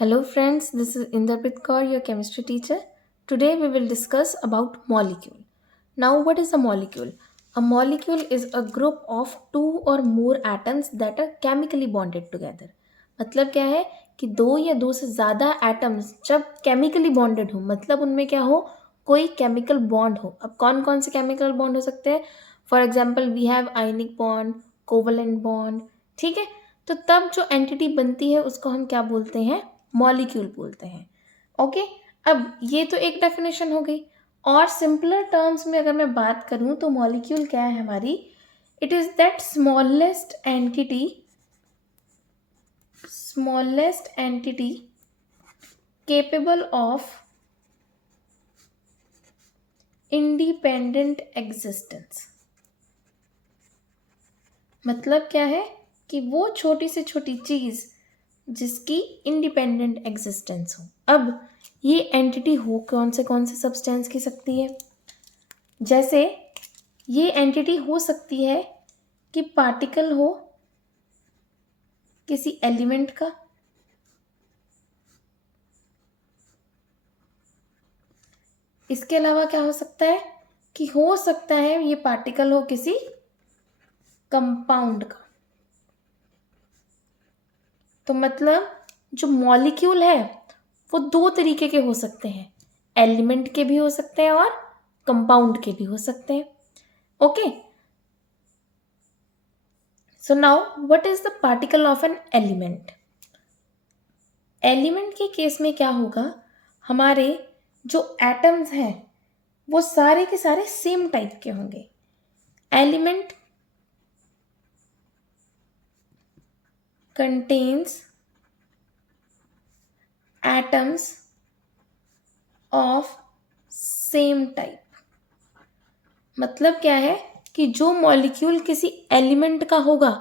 Hello friends, this is Inderpreet Kaur, your chemistry teacher. Today we will discuss about molecule. Now what is a molecule? A molecule is a group of two or more atoms that are chemically bonded together. मतलब क्या है कि दो या दो से ज़्यादा atoms जब केमिकली बॉन्डेड हो मतलब उनमें क्या हो कोई केमिकल बॉन्ड हो. अब कौन कौन से केमिकल बॉन्ड हो सकते हैं? For example we have ionic bond, covalent bond. ठीक है, तो तब जो एंटिटी बनती है उसको हम क्या बोलते हैं? मॉलिक्यूल बोलते हैं. ओके, अब ये तो एक डेफिनेशन हो गई. और सिंपलर टर्म्स में अगर मैं बात करूं तो मॉलिक्यूल क्या है हमारी? It is that smallest entity capable of independent existence. मतलब क्या है कि वो छोटी से छोटी चीज जिसकी इंडिपेंडेंट एग्जिस्टेंस हो. अब ये एंटिटी हो कौन से सब्सटेंस की सकती है? जैसे ये एंटिटी हो सकती है कि पार्टिकल हो किसी एलिमेंट का, इसके अलावा क्या हो सकता है कि हो सकता है ये पार्टिकल हो किसी कंपाउंड का. तो मतलब जो मॉलिक्यूल है वो दो तरीके के हो सकते हैं, एलिमेंट के भी हो सकते हैं और कंपाउंड के भी हो सकते हैं. Okay, so now what is the particle of an element? Element के केस में क्या होगा, हमारे जो एटम्स हैं वो सारे के सारे सेम टाइप के होंगे. Element contains atoms of same type. मतलब क्या है कि जो मॉलिक्यूल किसी एलिमेंट का होगा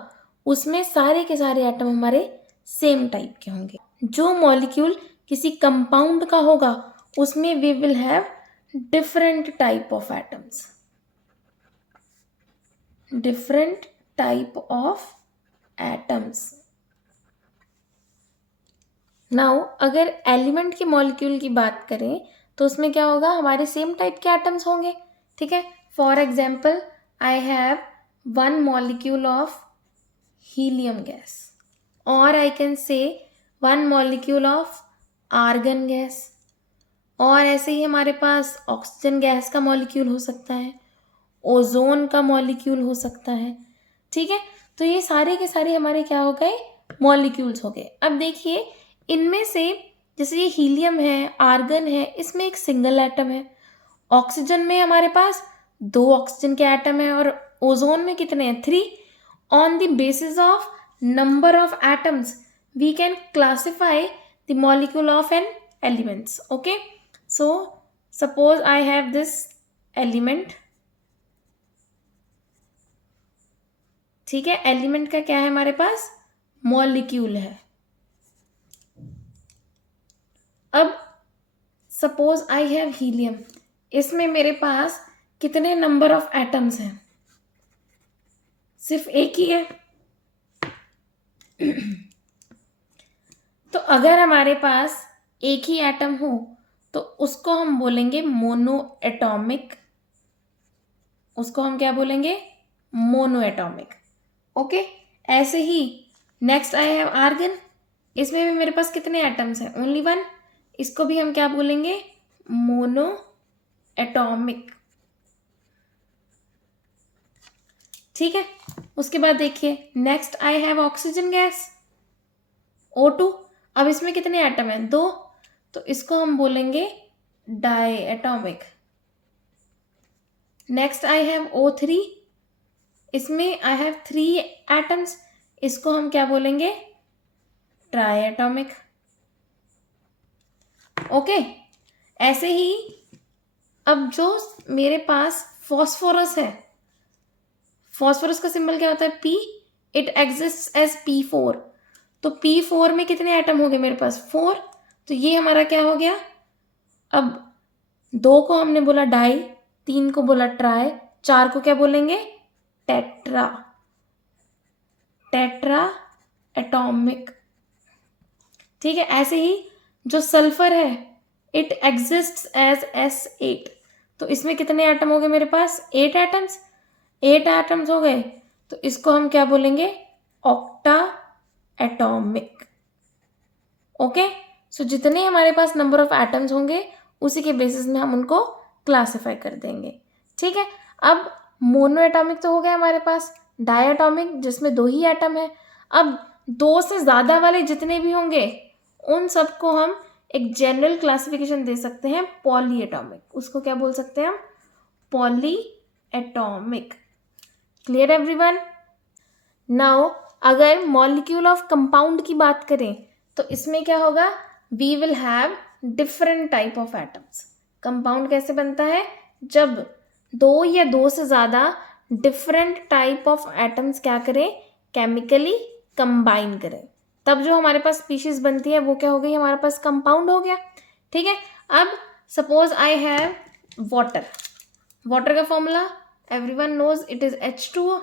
उसमें सारे के सारे एटम हमारे सेम टाइप के होंगे. जो मॉलिक्यूल किसी कंपाउंड का होगा उसमें we will have different type of atoms. Different type of atoms. Now अगर एलिमेंट के मॉलिक्यूल की बात करें तो उसमें क्या होगा, हमारे सेम टाइप के एटम्स होंगे. ठीक है, for example I have one molecule of helium gas और I can say one molecule of argon gas. और ऐसे ही हमारे पास ऑक्सीजन गैस का मॉलिक्यूल हो सकता है, ओजोन का मॉलिक्यूल हो सकता है. ठीक है, तो ये सारे के सारे हमारे क्या हो गए? मॉलिक्यूल्स हो गए. अब देखिए इनमें से जैसे ये हीलियम है, आर्गन है, इसमें एक सिंगल एटम है. ऑक्सीजन में हमारे पास दो ऑक्सीजन के एटम है और ओजोन में कितने हैं? 3. On the basis of number of atoms we can classify the molecule of an elements. Okay, so suppose I have this element. ठीक है, एलिमेंट का क्या है हमारे पास? मॉलिक्यूल है. अब सपोज आई हैव हीलियम, इसमें मेरे पास कितने नंबर ऑफ एटम्स हैं? सिर्फ एक ही है. तो अगर हमारे पास एक ही एटम हो तो उसको हम बोलेंगे मोनो एटॉमिक. उसको हम क्या बोलेंगे? Mono atomic. ओके, ऐसे ही नेक्स्ट आई हैव आर्गन. इसमें भी मेरे पास कितने एटम्स हैं? Only one. इसको भी हम क्या बोलेंगे? Mono atomic. ठीक है, उसके बाद देखिए next I have oxygen gas O2. अब इसमें कितने एटम हैं? दो. तो इसको हम बोलेंगे diatomic. Next I have O3. इसमें आई हैव 3 एटम्स. इसको हम क्या बोलेंगे? Try atomic. ओके, ऐसे ही अब जो मेरे पास फॉस्फोरस है, फॉस्फोरस का सिंबल क्या होता है? P. It exist as P4. तो P4 में कितने एटम हो गए मेरे पास? 4. तो ये हमारा क्या हो गया? अब 2 को हमने बोला डाई, 3 को बोला ट्राई, 4 को क्या बोलेंगे? टेट्रा. Tetra atomic. ठीक है। ऐसे ही जो सल्फर है इट एग्जिस्ट्स एज S8, तो इसमें कितने एटम हो गए मेरे पास? 8 एटम्स। 8 एटम्स हो गए, तो इसको हम क्या बोलेंगे? Octa atomic. ओके, सो जितने हमारे पास नंबर ऑफ एटम्स होंगे उसी के बेसिस में हम उनको क्लासिफाई कर देंगे। ठीक है, अब मोनो एटॉमिक तो हो गया हमारे पास, डायटॉमिक जिसमें 2 ही एटम है। अब 2 से ज़्यादा वाले जितने भी होंगे उन सबको हम एक जनरल क्लासिफिकेशन दे सकते हैं, पॉली एटॉमिक। उसको क्या बोल सकते हैं हम? Polyatomic. Clear everyone? Now अगर मॉलिक्यूल ऑफ कंपाउंड की बात करें तो इसमें क्या होगा? We will have different type of atoms. Compound कैसे बनता है? जब 2 या 2 से ज़्यादा डिफरेंट टाइप ऑफ एटम्स क्या करें? केमिकली कंबाइन करें, तब जो हमारे पास स्पीशीज बनती है वो क्या हो गई? हमारे पास कंपाउंड हो गया। ठीक है, अब suppose I have water. Water का formula everyone knows, it is H2O।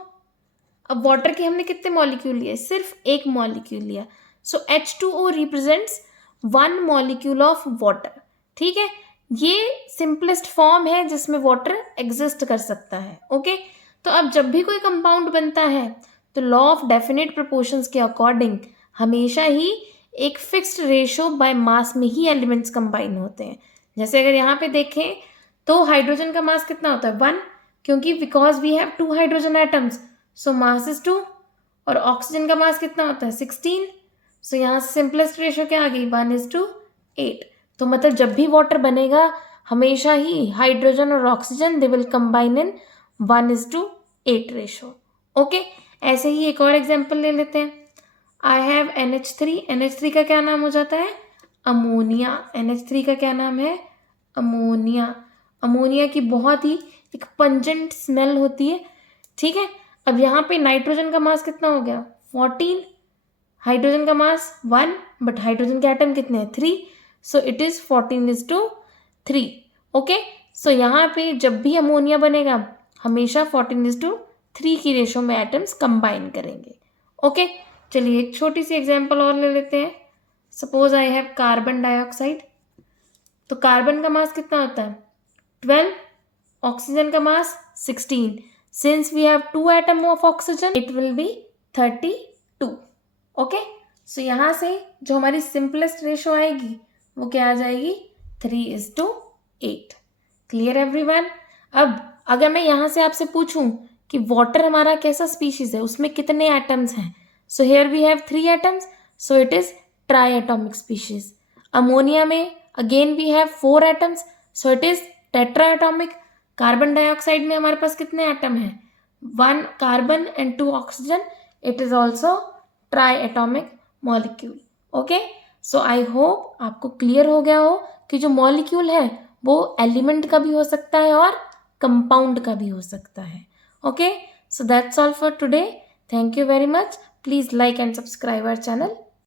अब वाटर के हमने कितने मॉलिक्यूल लिए? सिर्फ एक मॉलिक्यूल लिया, सो H2O represents 1 molecule of water. ठीक है, ये सिंपलेस्ट फॉर्म है जिसमें वाटर एग्जिस्ट कर सकता है। ओके, तो अब जब भी कोई कंपाउंड बनता है तो लॉ ऑफ डेफिनेट प्रोपोर्शंस के अकॉर्डिंग हमेशा ही एक फिक्स्ड रेशो बाय मास में ही एलिमेंट्स कंबाइन होते हैं। जैसे अगर यहाँ पे देखें तो हाइड्रोजन का मास कितना होता है? 1, क्योंकि because we have 2 hydrogen atoms, so mass is 2। और ऑक्सीजन का मास कितना होता है? 16। सो यहाँ से सिंपलेस्ट रेशो क्या आ गई? 1:8। तो मतलब जब भी वाटर बनेगा हमेशा ही हाइड्रोजन और oxygen they will combine in 1:8 ratio. Okay, ऐसे ही एक और एग्जांपल ले लेते हैं। I have NH3। NH3 का क्या नाम हो जाता है? अमोनिया। NH3 का क्या नाम है? अमोनिया। अमोनिया की बहुत ही एक पंजेंट स्मेल होती है। ठीक है, अब यहाँ पे नाइट्रोजन का मास कितना हो गया? 14। हाइड्रोजन का मास 1, बट हाइड्रोजन के एटम कितने हैं? 3, सो इट इज 14:3। ओके, सो यहाँ पे जब भी अमोनिया बनेगा हमेशा 14:3 की रेशो में एटम्स कंबाइन करेंगे। ओके, चलिए एक छोटी सी एग्जांपल और ले लेते हैं। Suppose I have carbon dioxide. तो कार्बन का मास कितना होता है? 12। ऑक्सीजन का mass 16। Since we have 2 atom of oxygen it will be 32। Okay, so यहाँ से जो हमारी सिंपलेस्ट रेशो आएगी वो क्या आ जाएगी? 3:8। Clear everyone? अब अगर मैं यहाँ से आपसे पूछूं कि वाटर हमारा कैसा स्पीशीज है, उसमें कितने एटम्स हैं? So here we have 3 atoms, so it is triatomic species. Ammonia में again we have 4 atoms, so it is tetratomic. Carbon dioxide में हमारे पास कितने एटम हैं? 1 carbon and 2 oxygen, it is also triatomic molecule. Okay, so I hope आपको clear हो गया हो कि जो मॉलिक्यूल है वो एलिमेंट का भी हो सकता है और कंपाउंड का भी हो सकता है। Okay, so that's all for today. Thank you very much. Please like and subscribe our channel.